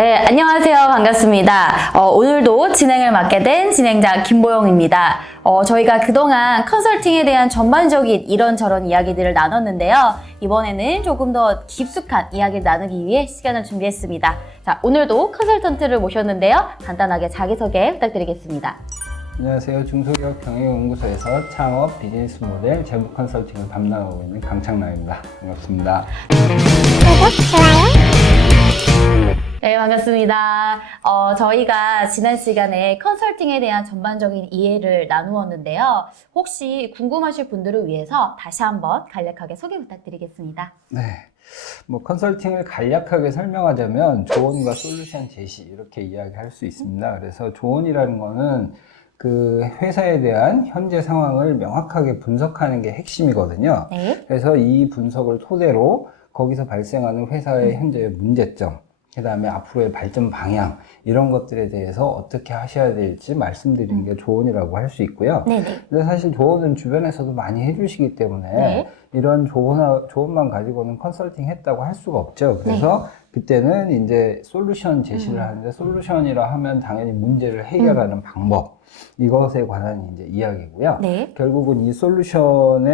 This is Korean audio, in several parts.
네, 안녕하세요. 반갑습니다. 오늘도 진행을 맡게 된 진행자 김보영입니다. 저희가 그동안 컨설팅에 대한 전반적인 이런저런 이야기들을 나눴는데요. 이번에는 조금 더 깊숙한 이야기를 나누기 위해 시간을 준비했습니다. 자, 오늘도 컨설턴트를 모셨는데요. 간단하게 자기소개 부탁드리겠습니다. 안녕하세요. 중소기업 경영연구소에서 창업, 비즈니스 모델, 재무 컨설팅을 담당하고 있는 강창남입니다. 반갑습니다. 네, 반갑습니다. 저희가 지난 시간에 컨설팅에 대한 전반적인 이해를 나누었는데요. 혹시 궁금하실 분들을 위해서 다시 한번 간략하게 소개 부탁드리겠습니다. 네. 컨설팅을 간략하게 설명하자면 조언과 솔루션 제시 이렇게 이야기할 수 있습니다. 그래서 조언이라는 거는 그 회사에 대한 현재 상황을 명확하게 분석하는 게 핵심이거든요. 네. 그래서 이 분석을 토대로 거기서 발생하는 회사의 현재의 문제점, 그 다음에 앞으로의 발전 방향 이런 것들에 대해서 어떻게 하셔야 될지 말씀드리는 게 조언이라고 할 수 있고요. 네네. 근데 사실 조언은 주변에서도 많이 해주시기 때문에 네. 이런 조언만 가지고는 컨설팅 했다고 할 수가 없죠. 그래서 그때는 이제 솔루션 제시를 하는데 솔루션이라 하면 당연히 문제를 해결하는 방법 이것에 관한 이제 이야기고요. 네. 결국은 이 솔루션이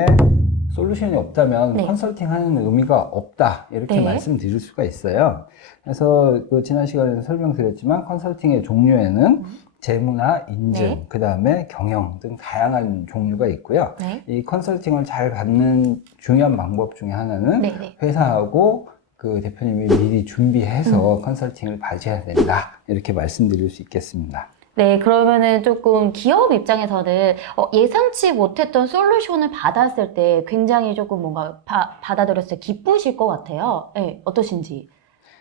없다면 네. 컨설팅 하는 의미가 없다 이렇게 네. 말씀드릴 수가 있어요. 그래서 지난 시간에 설명드렸지만 컨설팅의 종류에는 재무나 인증, 네. 그 다음에 경영 등 다양한 종류가 있고요. 네. 이 컨설팅을 잘 받는 중요한 방법 중에 하나는 네네. 회사하고 그 대표님이 미리 준비해서 컨설팅을 받으셔야 된다 이렇게 말씀드릴 수 있겠습니다. 네, 그러면은 조금 기업 입장에서는 예상치 못했던 솔루션을 받았을 때 굉장히 조금 뭔가 받아들였을 때 기쁘실 것 같아요. 네, 어떠신지.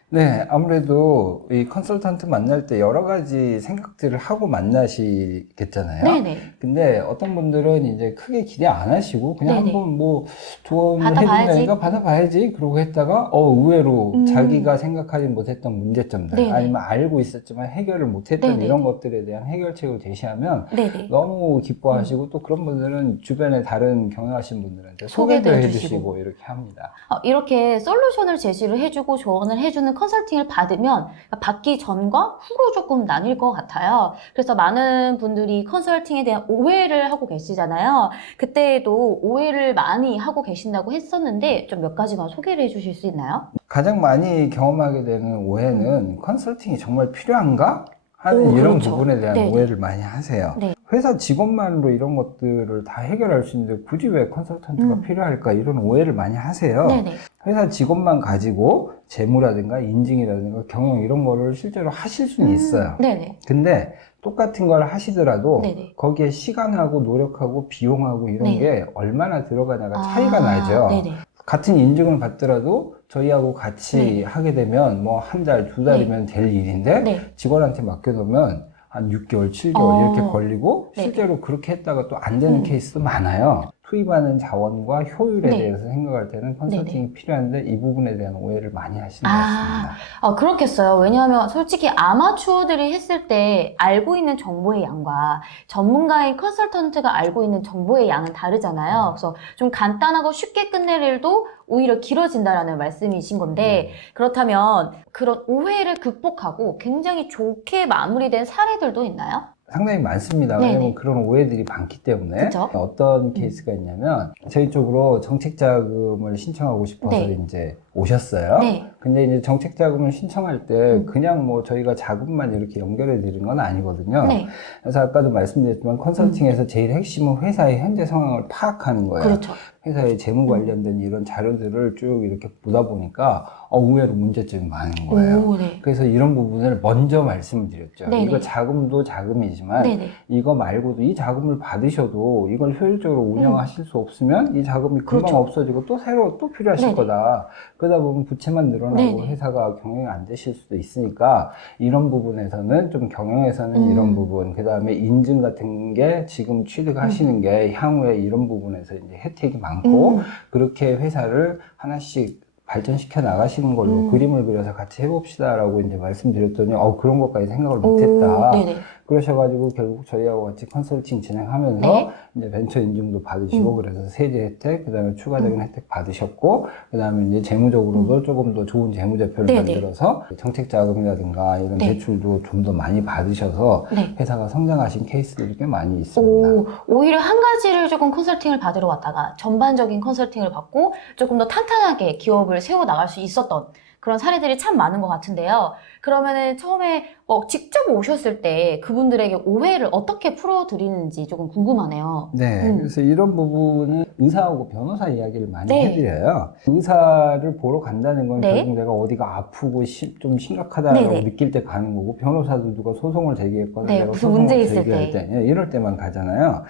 네, 아무래도 이 컨설턴트 만날 때 여러 가지 생각들을 하고 만나시겠잖아요. 네네. 근데 어떤 분들은 이제 크게 기대 안 하시고 그냥 네네. 한번 조언을 받아봐야지. 해준다니까 받아봐야지 그러고 했다가 의외로 음. 자기가 생각하지 못했던 문제점들 네네. 아니면 알고 있었지만 해결을 못했던 네네. 이런 것들에 대한 해결책을 제시하면 네네. 너무 기뻐하시고 또 그런 분들은 주변에 다른 경영하신 분들한테 소개도 소개도 해주시고. 해주시고 이렇게 합니다. 이렇게 솔루션을 제시를 해주고 조언을 해주는 컨설팅을 받으면 받기 전과 후로 조금 나뉠 것 같아요. 그래서 많은 분들이 컨설팅에 대한 오해를 하고 계시잖아요. 그때에도 오해를 많이 하고 계신다고 했었는데 좀 몇 가지만 소개를 해주실 수 있나요? 가장 많이 경험하게 되는 오해는 컨설팅이 정말 필요한가? 하는 이런 그렇죠. 부분에 대한 네네. 오해를 많이 하세요. 네. 회사 직원만으로 이런 것들을 다 해결할 수 있는데 굳이 왜 컨설턴트가 필요할까? 이런 오해를 많이 하세요. 네네. 회사 직원만 가지고 재무라든가 인증이라든가 경영 이런 거를 실제로 하실 수는 있어요. 네네. 근데 똑같은 걸 하시더라도 네네. 거기에 시간하고 노력하고 비용하고 이런 네. 게 얼마나 들어가냐가 차이가 나죠. 네네. 같은 인증을 받더라도 저희하고 같이 네. 하게 되면 뭐 한 달, 두 달이면 될 일인데 네. 직원한테 맡겨놓으면 한 6개월, 7개월 이렇게 걸리고 네네. 실제로 그렇게 했다가 또 안 되는 케이스도 많아요. 투입하는 자원과 효율에 네. 대해서 생각할 때는 컨설팅이 필요한데 이 부분에 대한 오해를 많이 하시는 것 같습니다. 그렇겠어요. 왜냐하면 솔직히 아마추어들이 했을 때 알고 있는 정보의 양과 전문가인 컨설턴트가 알고 있는 정보의 양은 다르잖아요. 그래서 좀 간단하고 쉽게 끝낼 일도 오히려 길어진다라는 말씀이신 건데 그렇다면 그런 오해를 극복하고 굉장히 좋게 마무리된 사례들도 있나요? 상당히 많습니다. 네네. 왜냐면 그런 오해들이 많기 때문에 그쵸? 어떤 케이스가 있냐면 저희 쪽으로 정책자금을 신청하고 싶어서 네. 이제 오셨어요. 네. 근데 이제 정책자금을 신청할 때 그냥 뭐 저희가 자금만 이렇게 연결해 드리는 건 아니거든요. 네. 그래서 아까도 말씀드렸지만 컨설팅에서 제일 핵심은 회사의 현재 상황을 파악하는 거예요. 그렇죠. 회사의 재무 관련된 이런 자료들을 쭉 이렇게 보다 보니까 의외로 문제점이 많은 거예요. 네. 그래서 이런 부분을 먼저 말씀을 드렸죠. 네네. 이거 자금도 자금이지만 네네. 이거 말고도 이 자금을 받으셔도 이걸 효율적으로 운영하실 수 없으면 이 자금이 금방 그렇죠. 없어지고 또 새로 또 필요하실 네네. 거다. 그러다 보면 부채만 늘어나고 네네. 회사가 경영이 안 되실 수도 있으니까 이런 부분에서는 좀 경영에서는 이런 부분, 그 다음에 인증 같은 게 지금 취득하시는 게 향후에 이런 부분에서 이제 혜택이 많고 그렇게 회사를 하나씩 발전시켜 나가시는 걸로 그림을 그려서 같이 해봅시다라고 이제 말씀드렸더니 그런 것까지 생각을 오, 못했다. 네네. 그러셔가지고 결국 저희하고 같이 컨설팅 진행하면서 네. 이제 벤처 인증도 받으시고 그래서 세제 혜택, 그다음에 추가적인 혜택 받으셨고, 그다음에 이제 재무적으로도 조금 더 좋은 재무제표를 네네. 만들어서 정책 자금이라든가 이런 네. 대출도 좀 더 많이 받으셔서 네. 회사가 성장하신 케이스들이 꽤 많이 있습니다. 오히려 한 가지를 조금 컨설팅을 받으러 왔다가 전반적인 컨설팅을 받고 조금 더 탄탄하게 기업을 세워 나갈 수 있었던 그런 사례들이 참 많은 것 같은데요. 그러면은 처음에 직접 오셨을 때 그분들에게 오해를 어떻게 풀어드리는지 조금 궁금하네요. 네, 그래서 이런 부분은 의사하고 변호사 이야기를 많이 네. 해드려요. 의사를 보러 간다는 건 네. 결국 내가 어디가 아프고 좀 심각하다고 네네. 느낄 때 가는 거고, 변호사도 누가 소송을 제기했거나 네, 내가 무슨 소송을 문제 있을 제기할 때. 예, 이럴 때만 가잖아요.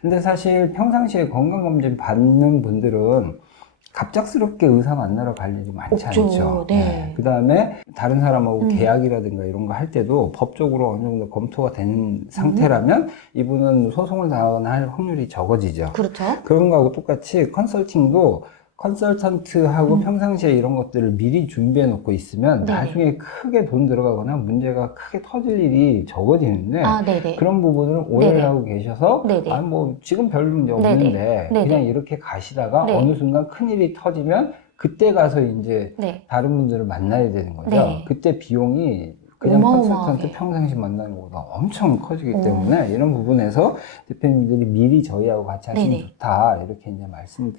근데 사실 평상시에 건강검진 받는 분들은 갑작스럽게 의사 만나러 갈 일이 많지 없죠. 않죠. 네. 그 다음에 다른 사람하고 계약이라든가 이런 거 할 때도 법적으로 어느 정도 검토가 된 상태라면 이분은 소송을 당하거나 할 확률이 적어지죠. 그렇죠. 그런 거하고 똑같이 컨설팅도 컨설턴트하고 평상시에 이런 것들을 미리 준비해 놓고 있으면 네네. 나중에 크게 돈 들어가거나 문제가 크게 터질 일이 적어지는데, 네네. 그런 부분을 오해를 네네. 하고 계셔서 네네. 뭐 지금 별 문제 네네. 없는데 네네. 그냥 이렇게 가시다가 네. 어느 순간 큰일이 터지면 그때 가서 이제 네. 다른 분들을 만나야 되는 거죠. 네. 그때 비용이 그냥 어마어마하게. 컨설턴트 평상시 만나는 것보다 엄청 커지기 때문에 이런 부분에서 대표님들이 미리 저희하고 같이 하시면 네네. 좋다, 이렇게 이제 말씀을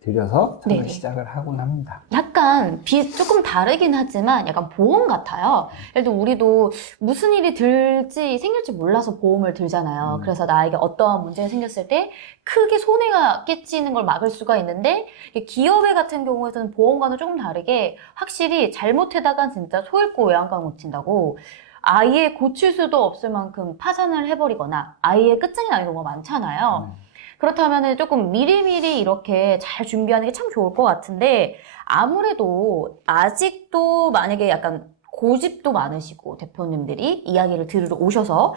드려서 저는 네네. 시작을 하곤 합니다. 약간 조금 다르긴 하지만 약간 보험 같아요. 예를 들어 우리도 무슨 일이 생길지 몰라서 보험을 들잖아요. 그래서 나에게 어떠한 문제가 생겼을 때 크게 손해가 끼치는 걸 막을 수가 있는데, 기업의 같은 경우에는 보험과는 조금 다르게 확실히 잘못하다가 진짜 소액고 외양간 고친다고 아예 고칠 수도 없을 만큼 파산을 해버리거나 아예 끝장이 나는 경우가 많잖아요. 그렇다면 조금 미리미리 이렇게 잘 준비하는 게 참 좋을 것 같은데, 아무래도 아직도 만약에 약간 고집도 많으시고 대표님들이 이야기를 들으러 오셔서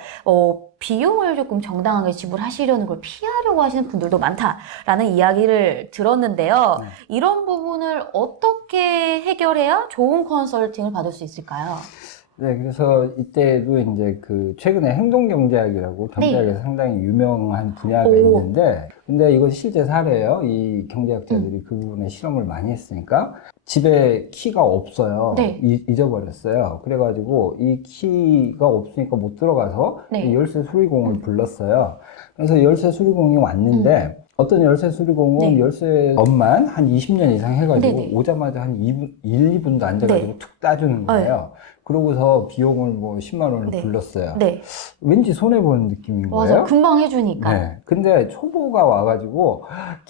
비용을 조금 정당하게 지불하시려는 걸 피하려고 하시는 분들도 많다라는 이야기를 들었는데요. 이런 부분을 어떻게 해결해야 좋은 컨설팅을 받을 수 있을까요? 네, 그래서 이때도 이제 최근에 행동경제학이라고 경제학에서 상당히 유명한 분야가 있는데, 근데 이건 실제 사례예요. 이 경제학자들이 그 부분에 실험을 많이 했으니까 집에 키가 없어요. 네. 잊어버렸어요. 그래가지고 이 키가 없으니까 못 들어가서 네. 열쇠 수리공을 불렀어요. 그래서 열쇠 수리공이 왔는데 어떤 열쇠 수리공은 네. 열쇠업만 한 20년 이상 해가지고 네네. 오자마자 한 1, 2분도 앉아가지고 네. 툭 따주는 거예요. 그러고서 비용을 뭐 10만 원을 네. 불렀어요. 네. 왠지 손해보는 느낌인 맞아. 거예요. 금방 해주니까. 네. 근데 초보가 와가지고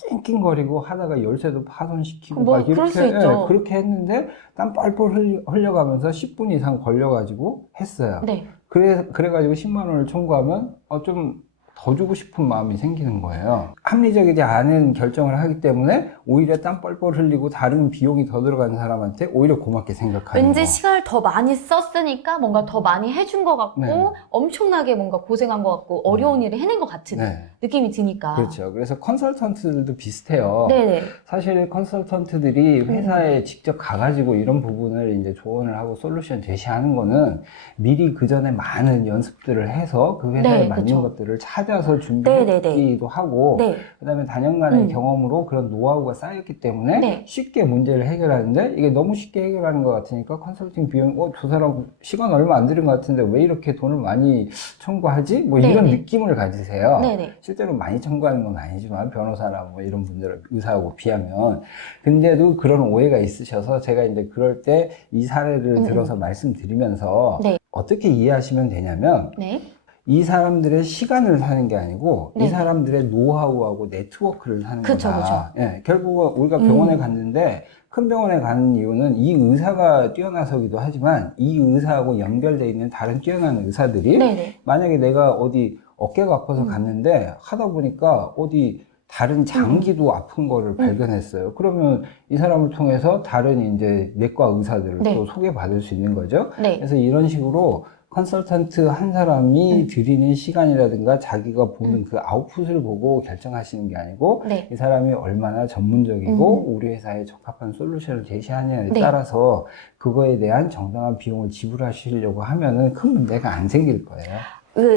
낑낑거리고 하다가 열쇠도 파손시키고 뭐, 막 그럴 수 이렇게, 있죠. 그렇게 했는데 땀 뻘뻘 흘려가면서 10분 이상 걸려가지고 했어요. 네. 그래가지고 10만 원을 청구하면 좀 더 주고 싶은 마음이 생기는 거예요. 합리적이지 않은 결정을 하기 때문에 오히려 땀 뻘뻘 흘리고 다른 비용이 더 들어가는 사람한테 오히려 고맙게 생각하는 왠지 거. 시간을 더 많이 썼으니까 뭔가 더 많이 해준 것 같고 네. 엄청나게 뭔가 고생한 것 같고 어려운 일을 해낸 것 같은 네. 느낌이 드니까. 그렇죠. 그래서 컨설턴트들도 비슷해요. 네네. 사실 컨설턴트들이 회사에 직접 가가지고 이런 부분을 이제 조언을 하고 솔루션 제시하는 거는 미리 그 전에 많은 연습들을 해서 그 회사에 네, 맞는 그쵸. 것들을 찾아서 네네네. 준비했기도 하고, 네. 그다음에 다년간의 경험으로 그런 노하우가 쌓였기 때문에 네. 쉽게 문제를 해결하는데, 이게 너무 쉽게 해결하는 것 같으니까 컨설팅 비용, 저 사람 시간 얼마 안 들인 것 같은데 왜 이렇게 돈을 많이 청구하지? 뭐 이런 네네. 느낌을 가지세요. 네네. 실제로 많이 청구하는 건 아니지만 변호사나 뭐 이런 분들 의사하고 비하면, 근데도 그런 오해가 있으셔서 제가 이제 그럴 때 이 사례를 들어서 말씀드리면서 네. 어떻게 이해하시면 되냐면, 네. 이 사람들의 시간을 사는 게 아니고 네. 이 사람들의 노하우하고 네트워크를 사는 그쵸, 거다. 예, 결국은 우리가 병원에 갔는데 큰 병원에 가는 이유는 이 의사가 뛰어나서기도 하지만 이 의사하고 연결되어 있는 다른 뛰어난 의사들이 네네. 만약에 내가 어디 어깨가 아파서 갔는데 하다 보니까 어디 다른 장기도 아픈 거를 발견했어요. 그러면 이 사람을 통해서 다른 이제 내과 의사들을 네. 또 소개받을 수 있는 거죠. 네. 그래서 이런 식으로 컨설턴트 한 사람이 들이는 시간이라든가 자기가 보는 그 아웃풋을 보고 결정하시는 게 아니고 네. 이 사람이 얼마나 전문적이고 우리 회사에 적합한 솔루션을 제시하느냐에 네. 따라서 그거에 대한 정당한 비용을 지불하시려고 하면은 큰 문제가 안 생길 거예요.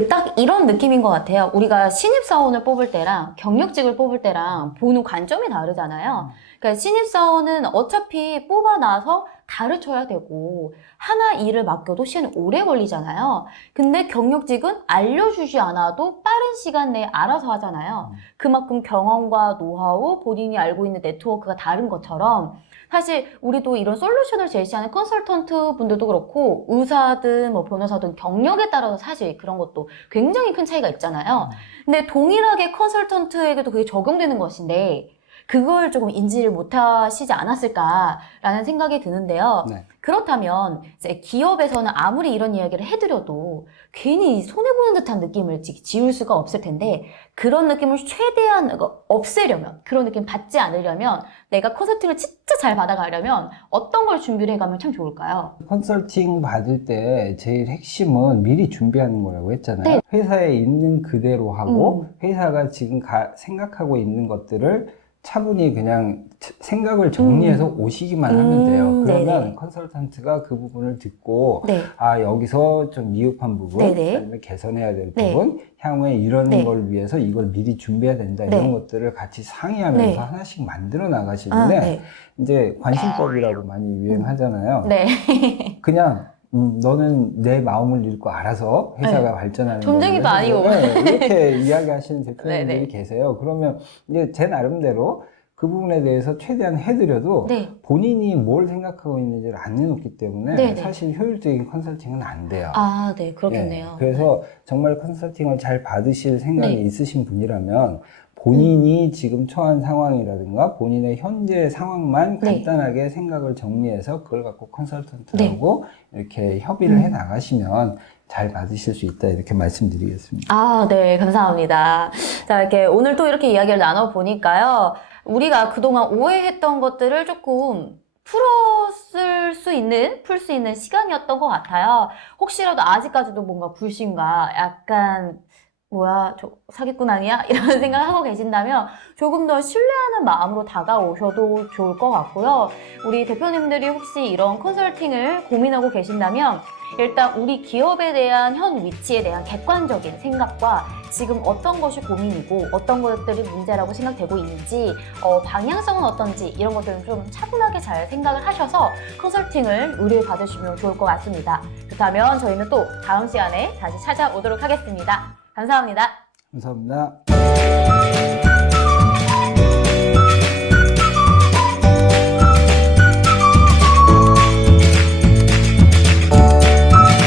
딱 이런 느낌인 것 같아요. 우리가 신입사원을 뽑을 때랑 경력직을 뽑을 때랑 보는 관점이 다르잖아요. 그러니까 신입사원은 어차피 뽑아놔서 가르쳐야 되고 하나 일을 맡겨도 시간이 오래 걸리잖아요. 근데 경력직은 알려주지 않아도 빠른 시간 내에 알아서 하잖아요. 그만큼 경험과 노하우, 본인이 알고 있는 네트워크가 다른 것처럼 사실 우리도 이런 솔루션을 제시하는 컨설턴트 분들도 그렇고 의사든 뭐 변호사든 경력에 따라서 사실 그런 것도 굉장히 큰 차이가 있잖아요. 근데 동일하게 컨설턴트에게도 그게 적용되는 것인데 그걸 조금 인지를 못하시지 않았을까라는 생각이 드는데요. 네. 그렇다면 이제 기업에서는 아무리 이런 이야기를 해드려도 괜히 손해보는 듯한 느낌을 지울 수가 없을 텐데 그런 느낌을 최대한 없애려면 그런 느낌 받지 않으려면 내가 컨설팅을 진짜 잘 받아가려면 어떤 걸 준비를 해가면 참 좋을까요? 컨설팅 받을 때 제일 핵심은 미리 준비하는 거라고 했잖아요. 네. 회사에 있는 그대로 하고 회사가 지금 생각하고 있는 것들을 차분히 그냥 생각을 정리해서 오시기만 하면 돼요. 그러면 네네. 컨설턴트가 그 부분을 듣고 네. 아 여기서 좀 미흡한 부분 네네. 아니면 개선해야 될 네. 부분 향후에 이런 네. 걸 위해서 이걸 미리 준비해야 된다 네. 이런 것들을 같이 상의하면서 네. 하나씩 만들어 나가시는데 네. 이제 관심법이라고 많이 유행하잖아요. 네. 그냥 너는 내 마음을 읽고 알아서 회사가 발전하는 전쟁이도 거를 아니고. 네, 이렇게 이야기하시는 대표님들이 네, 네. 계세요. 그러면 이제 제 나름대로 그 부분에 대해서 최대한 해드려도 네. 본인이 뭘 생각하고 있는지를 안 내놓기 때문에 네, 네. 사실 효율적인 컨설팅은 안 돼요. 아, 네, 그렇겠네요. 예, 그래서 정말 컨설팅을 잘 받으실 생각이 네. 있으신 분이라면 본인이 지금 처한 상황이라든가 본인의 현재 상황만 네. 간단하게 생각을 정리해서 그걸 갖고 컨설턴트하고 이렇게 협의를 해 나가시면 잘 받으실 수 있다 이렇게 말씀드리겠습니다. 아, 네, 감사합니다. 자, 이렇게 오늘 또 이렇게 이야기를 나눠보니까요. 우리가 그동안 오해했던 것들을 조금 풀 수 있는 시간이었던 것 같아요. 혹시라도 아직까지도 뭔가 불신과 약간 뭐야, 저 사기꾼 아니야? 이런 생각하고 계신다면 조금 더 신뢰하는 마음으로 다가오셔도 좋을 것 같고요. 우리 대표님들이 혹시 이런 컨설팅을 고민하고 계신다면 일단 우리 기업에 대한 현 위치에 대한 객관적인 생각과 지금 어떤 것이 고민이고 어떤 것들이 문제라고 생각되고 있는지 방향성은 어떤지 이런 것들은 좀 차분하게 잘 생각을 하셔서 컨설팅을 의뢰 받으시면 좋을 것 같습니다. 그렇다면 저희는 또 다음 시간에 다시 찾아오도록 하겠습니다. 감사합니다. 감사합니다.